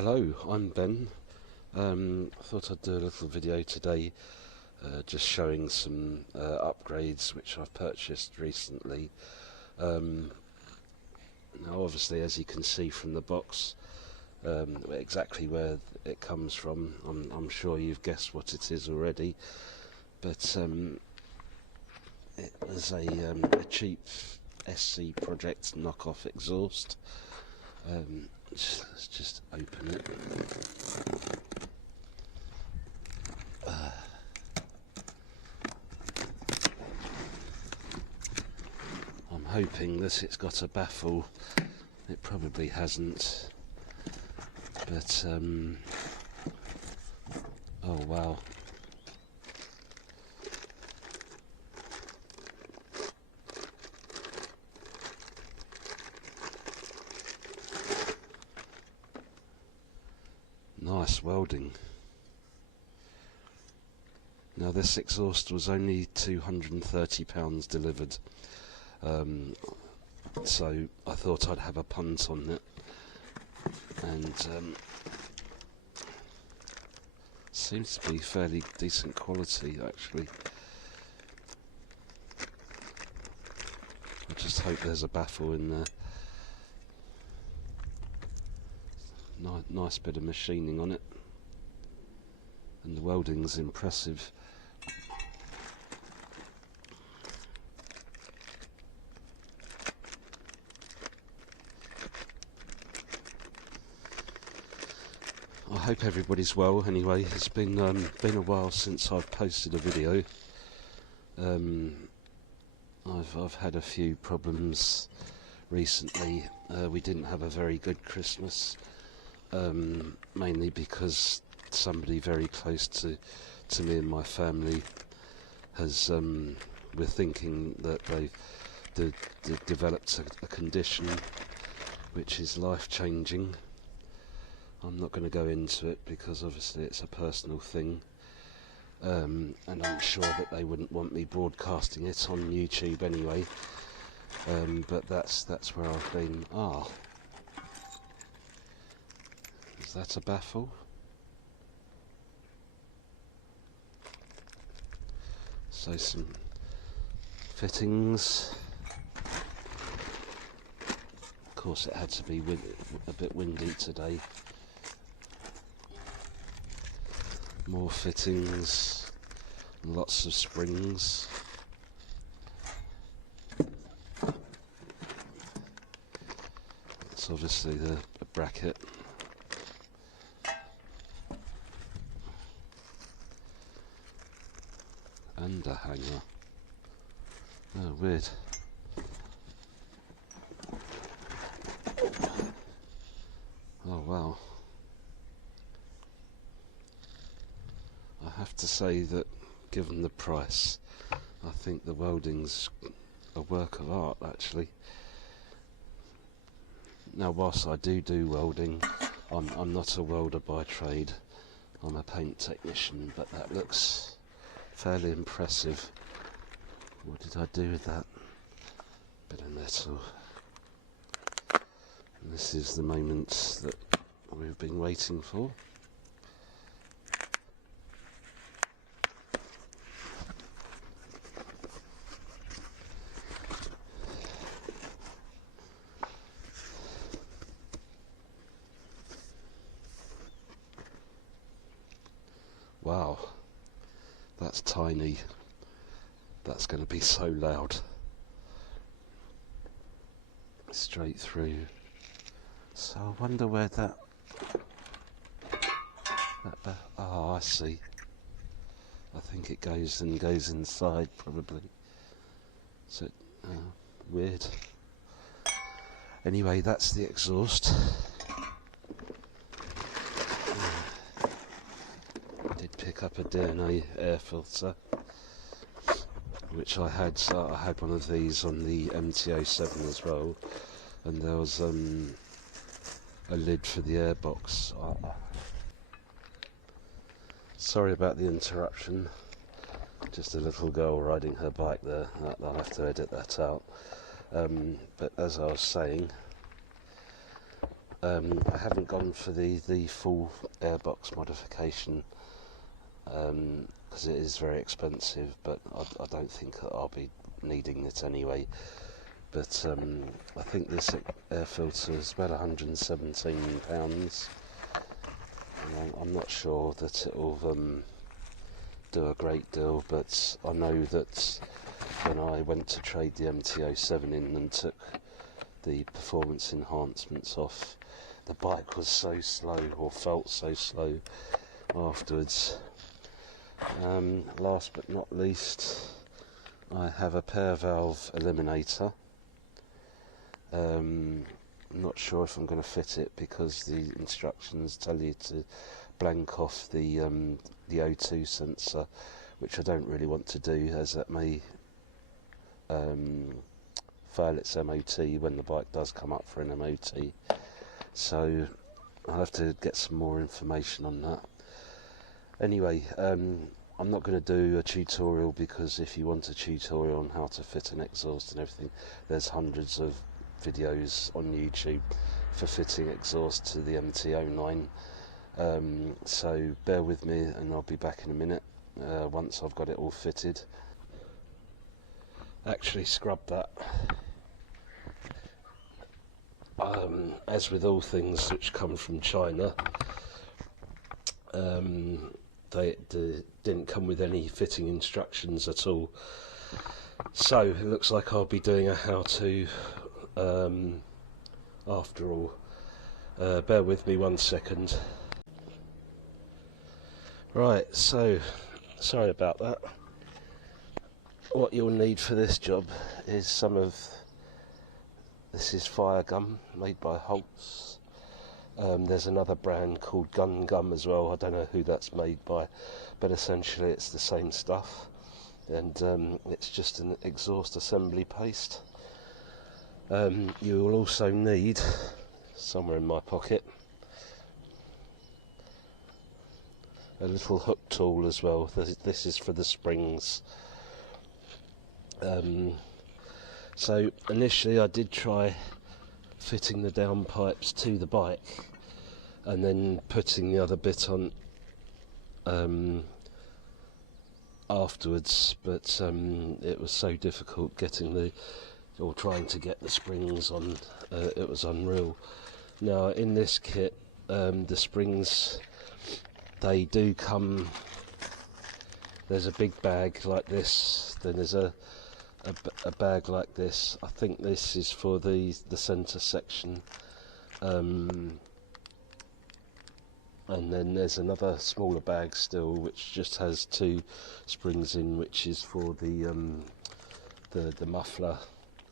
Hello, I'm Ben. I thought I'd do a little video today just showing some upgrades which I've purchased recently. Now obviously, as you can see from the box, exactly where it comes from, I'm sure you've guessed what it is already, but it was a cheap SC Project knockoff exhaust. Let's just open it. I'm hoping that it's got a baffle. It probably hasn't, but oh wow. Nice welding. Now this exhaust was only £230 delivered, so I thought I'd have a punt on it, and seems to be fairly decent quality actually. I just hope there's a baffle in there. Nice bit of machining on it, and the welding's impressive. I hope everybody's well. Anyway, it's been a while since I've posted a video. I've had a few problems recently. We didn't have a very good Christmas. Mainly because somebody very close to me and my family has we're thinking that they developed a condition which is life-changing. I'm not going to go into it because obviously it's a personal thing, and I'm sure that they wouldn't want me broadcasting it on YouTube anyway, but that's where I've been. Is that a baffle? So some fittings. Of course it had to be a bit windy today. More fittings, lots of springs. It's obviously the bracket. And a hanger. Oh, weird. Oh wow. I have to say that given the price, I think the welding's a work of art actually. Now whilst I do welding, I'm not a welder by trade. I'm a paint technician, but that looks fairly impressive. What did I do with that? Bit of metal. And this is the moment that we've been waiting for. Wow. That's tiny. That's going to be so loud. Straight through. So I wonder where that oh, I see. I think it goes inside probably. So weird. Anyway, that's the exhaust. Pick up a DNA air filter, which I had. So I had one of these on the MT09 as well, and there was a lid for the air box. Sorry about the interruption. Just a little girl riding her bike there. I'll have to edit that out. But as I was saying, I haven't gone for the full airbox modification because it is very expensive, but I don't think I'll be needing it anyway. But I think this air filter is about £117, and I'm not sure that it will do a great deal, but I know that when I went to trade the MT09 in and took the performance enhancements off, the bike was so slow, or felt so slow afterwards. Last but not least, I have a pair valve eliminator. I'm not sure if I'm going to fit it because the instructions tell you to blank off the O2 sensor, which I don't really want to do, as that may fail its MOT when the bike does come up for an MOT. So I'll have to get some more information on that. Anyway, I'm not going to do a tutorial, because if you want a tutorial on how to fit an exhaust and everything, there's hundreds of videos on YouTube for fitting exhaust to the MT09. So bear with me and I'll be back in a minute once I've got it all fitted. Actually scrubbed that. As with all things which come from China, they didn't come with any fitting instructions at all. So it looks like I'll be doing a how-to after all. Bear with me 1 second. Right, so sorry about that. What you'll need for this job is this is fire gum made by Holtz. There's another brand called Gun Gum as well. I don't know who that's made by, but essentially it's the same stuff, and it's just an exhaust assembly paste. You will also need, somewhere in my pocket, a little hook tool as well. This is for the springs. So initially I did try fitting the downpipes to the bike and then putting the other bit on afterwards, but it was so difficult trying to get the springs on. It was unreal. Now in this kit, the springs, they do come, there's a big bag like this, then there's a bag like this. I think this is for the centre section, and then there's another smaller bag still which just has 2 springs in, which is for the muffler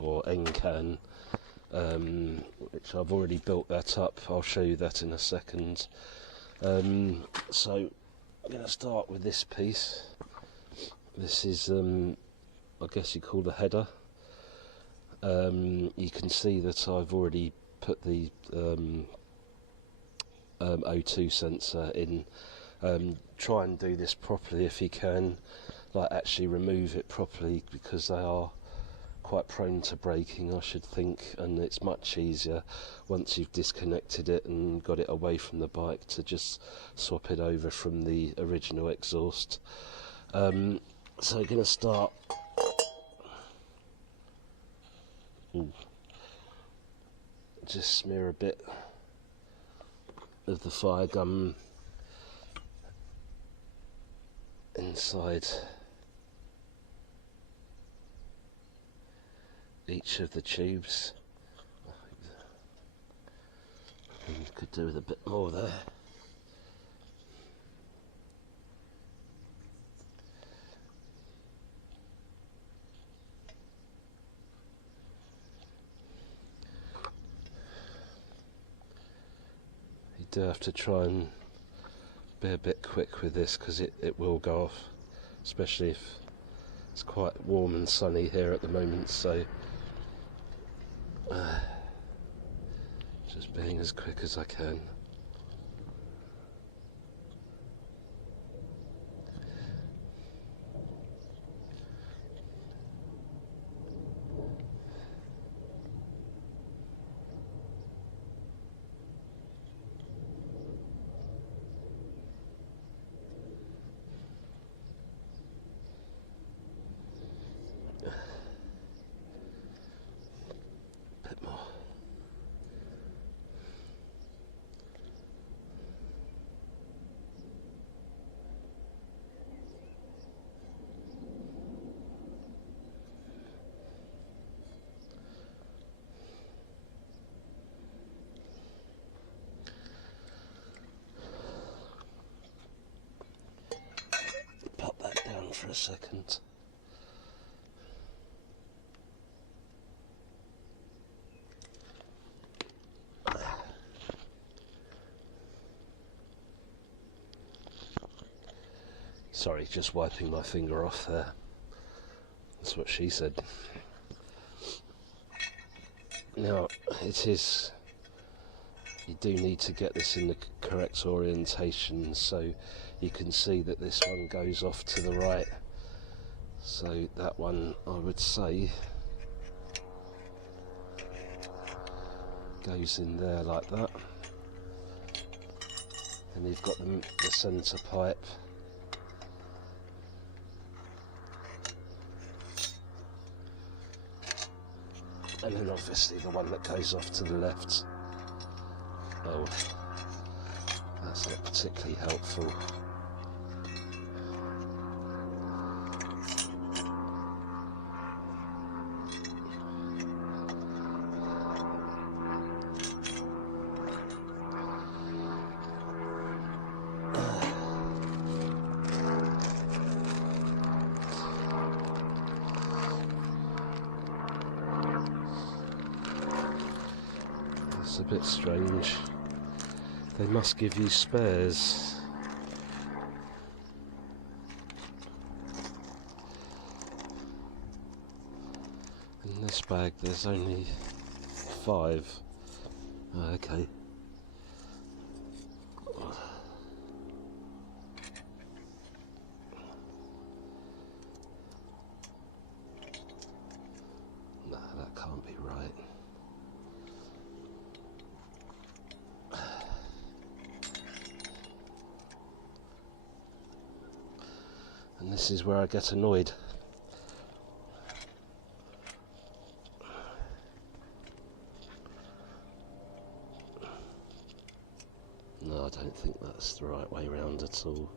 or end can, which I've already built that up. I'll show you that in a second. So I'm going to start with this piece. This is I guess you call the header. You can see that I've already put the O2 sensor in. Try and do this properly if you can, like actually remove it properly, because they are quite prone to breaking, I should think, and it's much easier once you've disconnected it and got it away from the bike to just swap it over from the original exhaust. So we're going to start. Just smear a bit of the fire gum inside each of the tubes. Could do with a bit more there. You do have to try and be a bit quick with this, because it will go off, especially if it's quite warm and sunny here at the moment, so just being as quick as I can. a second. Sorry, just wiping my finger off there. That's what she said. Now, you do need to get this in the correct orientation, so you can see that this one goes off to the right. So that one, I would say, goes in there like that. And you've got the centre pipe. And then obviously the one that goes off to the left. Oh, that's not particularly helpful. It's a bit strange. They must give you spares. In this bag there's only 5. Oh, okay. No, that can't be right. And this is where I get annoyed. No, I don't think that's the right way round at all.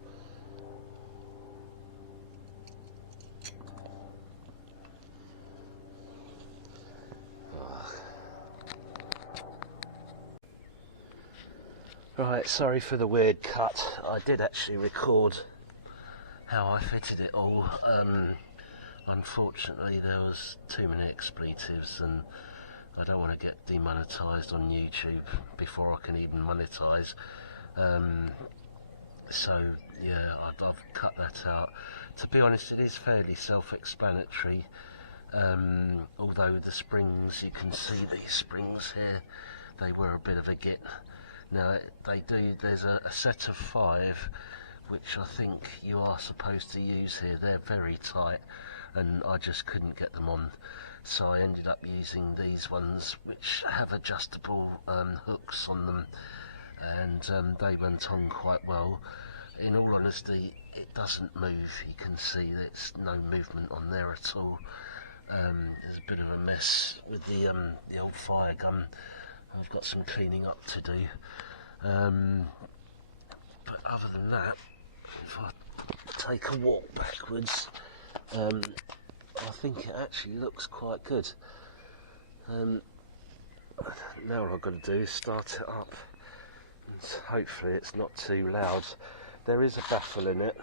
Right, sorry for the weird cut. I did actually record how I fitted it all. Unfortunately there was too many expletives and I don't want to get demonetised on YouTube before I can even monetise. So yeah, I've cut that out. To be honest, it is fairly self-explanatory. Although the springs, you can see these springs here, they were a bit of a git. Now there's a set of 5 which I think you are supposed to use here. They're very tight and I just couldn't get them on, so I ended up using these ones which have adjustable hooks on them, and they went on quite well. In all honesty, it doesn't move. You can see there's no movement on there at all. There's a bit of a mess with the old fire gun. I've got some cleaning up to do, but other than that, if I take a walk backwards, I think it actually looks quite good. Now what I've got to do is start it up, and hopefully it's not too loud. There is a baffle in it,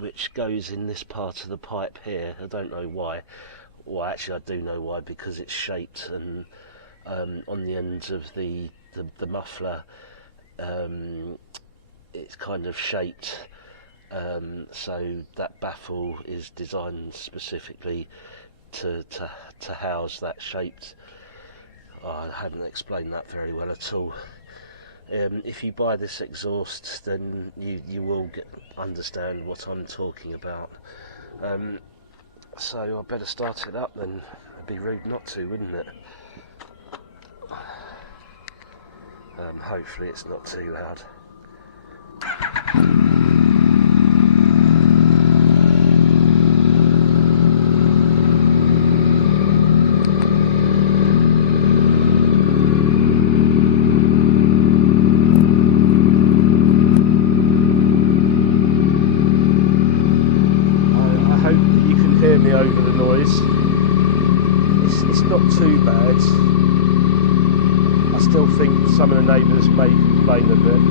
which goes in this part of the pipe here. I don't know why. Well, actually I do know why, because it's shaped, and on the end of the muffler, it's kind of shaped, so that baffle is designed specifically to house that shaped. Oh, I haven't explained that very well at all. If you buy this exhaust, then you will understand what I'm talking about. So I better start it up then. It'd be rude not to, wouldn't it? Hopefully it's not too loud. I hope that you can hear me over the noise. It's not too bad. I still think some of the neighbours may complain a bit.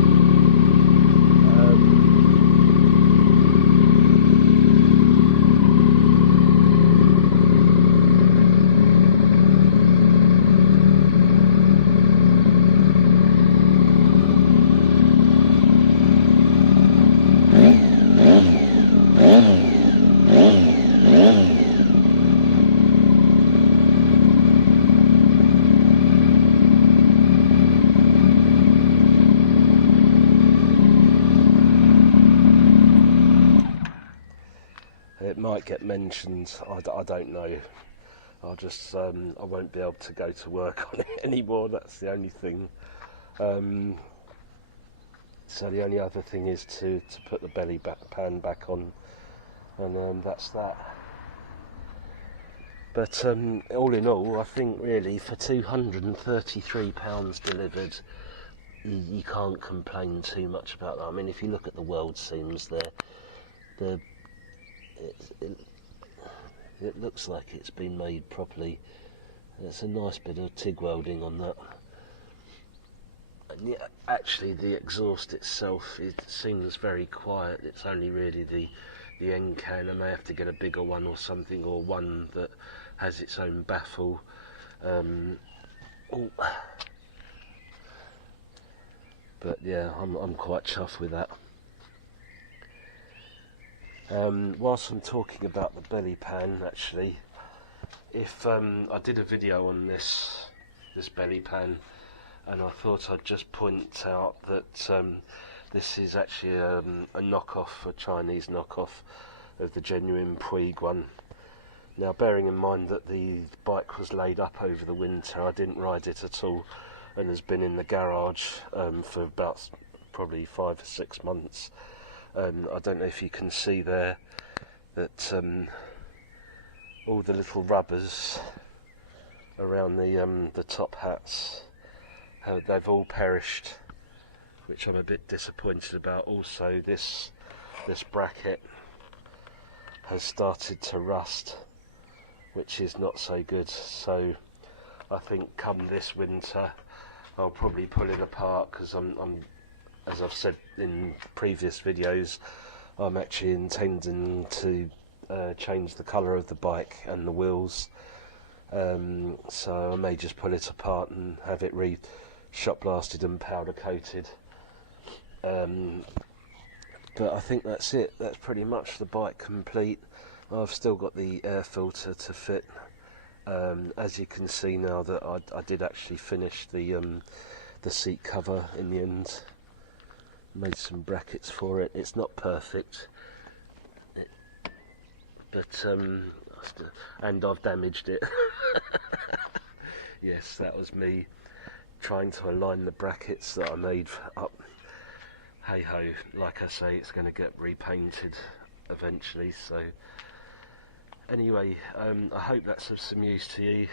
might get mentioned. I don't know. I won't be able to go to work on it anymore. That's the only thing. So the only other thing is to put the belly pan back on, and that's that. But all in all, I think really for £233 delivered, you can't complain too much about that. I mean, if you look at the weld seams there, it looks like it's been made properly. It's a nice bit of TIG welding on that. And yeah, actually the exhaust itself, it seems very quiet. It's only really the end can. I may have to get a bigger one or something, or one that has its own baffle. But yeah, I'm quite chuffed with that. Whilst I'm talking about the belly pan, actually, if I did a video on this belly pan, and I thought I'd just point out that this is actually a knockoff, a Chinese knockoff of the genuine Puig one. Now, bearing in mind that the bike was laid up over the winter, I didn't ride it at all, and has been in the garage for about probably 5 or 6 months. I don't know if you can see there that all the little rubbers around the top hats, they've all perished, which I'm a bit disappointed about. Also, this bracket has started to rust, which is not so good. So I think come this winter I'll probably pull it apart, because I'm as I've said in previous videos, I'm actually intending to change the colour of the bike and the wheels, so I may just pull it apart and have it shot blasted and powder coated. But I think that's it. That's pretty much the bike complete. I've still got the air filter to fit. As you can see now that I did actually finish the seat cover in the end. Made some brackets for it. It's not perfect, but and I've damaged it. Yes, that was me trying to align the brackets that I made up. Hey ho, like I say, it's going to get repainted eventually. So anyway, I hope that's of some use to you.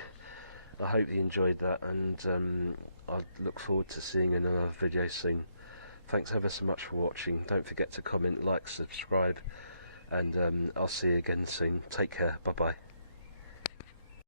I hope you enjoyed that, and I look forward to seeing you in another video soon. Thanks ever so much for watching. Don't forget to comment, like, subscribe, and I'll see you again soon. Take care. Bye bye.